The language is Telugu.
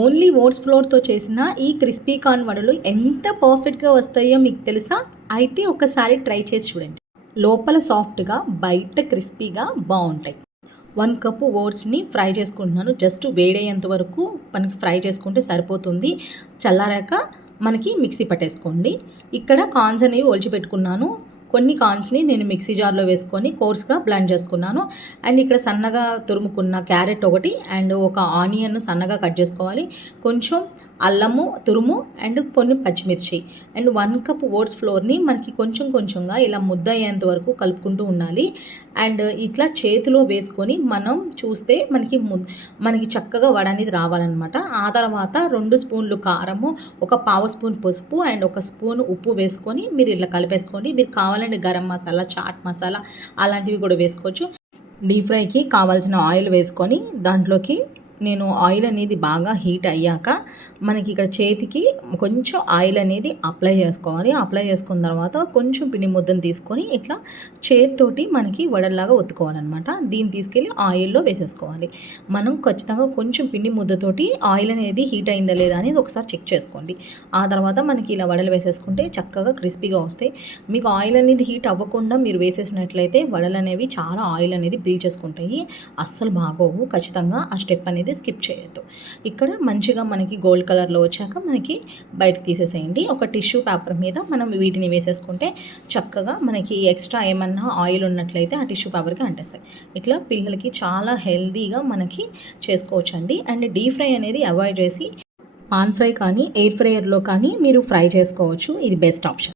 ఓన్లీ ఓట్స్ ఫ్లోర్తో చేసిన ఈ క్రిస్పీ కార్న్ వడలు ఎంత పర్ఫెక్ట్గా వస్తాయో మీకు తెలుసా? అయితే ఒకసారి ట్రై చేసి చూడండి. లోపల సాఫ్ట్గా, బయట క్రిస్పీగా బాగుంటాయి. 1 కప్పు ఓట్స్ని ఫ్రై చేసుకుంటున్నాను. జస్ట్ వేడయ్యేంత వరకు మనకి ఫ్రై చేసుకుంటే సరిపోతుంది. చల్లారాక మనకి మిక్సీ పట్టేసుకోండి. ఇక్కడ కార్న్స్ అనేవి ఒలిచిపెట్టుకున్నాను. కొన్ని కార్న్స్ని నేను మిక్సీ జార్లో వేసుకొని కోర్స్గా బ్లెండ్ చేసుకున్నాను. అండ్ ఇక్కడ సన్నగా తురుముకున్న క్యారెట్ ఒకటి అండ్ ఒక ఆనియన్ సన్నగా కట్ చేసుకోవాలి. కొంచెం అల్లము తురుము అండ్ కొన్ని పచ్చిమిర్చి అండ్ 1 కప్ ఓట్స్ ఫ్లోర్ని మనకి కొంచెం కొంచెంగా ఇలా ముద్ద అయ్యేంత వరకు కలుపుకుంటూ ఉండాలి. అండ్ ఇట్లా చేతిలో వేసుకొని మనం చూస్తే మనకి చక్కగా వడ అనేది రావాలన్నమాట. ఆ తర్వాత 2 స్పూన్లు కారము, ఒక పావు స్పూన్ పసుపు అండ్ ఒక స్పూన్ ఉప్పు వేసుకొని మీరు ఇట్లా కలిపేసుకోండి. మీరు కావాలంటే గరం మసాలా, చాట్ మసాలా అలాంటివి కూడా వేసుకోవచ్చు. డీప్ ఫ్రైకి కావాల్సిన ఆయిల్ వేసుకొని దాంట్లోకి నేను ఆయిల్ అనేది బాగా హీట్ అయ్యాక మనకి ఇక్కడ చేతికి కొంచెం ఆయిల్ అనేది అప్లై చేసుకోవాలి. అప్లై చేసుకున్న తర్వాత కొంచెం పిండి ముద్దను తీసుకొని ఇట్లా చేతితోటి మనకి వడల్లాగా ఒత్తుకోవాలన్నమాట. దీన్ని తీసుకెళ్ళి ఆయిల్లో వేసేసుకోవాలి. మనం ఖచ్చితంగా కొంచెం పిండి ముద్దతోటి ఆయిల్ అనేది హీట్ అయిందా లేదా అనేది ఒకసారి చెక్ చేసుకోండి. ఆ తర్వాత మనకి ఇలా వడలు వేసేసుకుంటే చక్కగా క్రిస్పీగా వస్తాయి. మీకు ఆయిల్ అనేది హీట్ అవ్వకుండా మీరు వేసేసినట్లయితే వడలు అనేవి చాలా ఆయిల్ అనేది పీల్చేసుకుంటాయి. అస్సలు బాగోవు. ఖచ్చితంగా ఆ స్టెప్ అనేది స్కిప్ చేయొద్దు. ఇక్కడ మంచిగా మనకి గోల్డ్ కలర్లో వచ్చాక మనకి బయటకు తీసేసేయండి. ఒక టిష్యూ పేపర్ మీద మనం వీటిని వేసేసుకుంటే చక్కగా మనకి ఎక్స్ట్రా ఏమన్నా ఆయిల్ ఉన్నట్లయితే ఆ టిష్యూ పేపర్కి అంటేస్తాయి. ఇట్లా పిల్లలకి చాలా హెల్తీగా మనకి చేసుకోవచ్చండి. అండ్ డీప్ ఫ్రై అనేది అవాయిడ్ చేసి పాన్ ఫ్రై కానీ ఎయిర్ ఫ్రైయర్లో కానీ మీరు ఫ్రై చేసుకోవచ్చు. ఇది బెస్ట్ ఆప్షన్.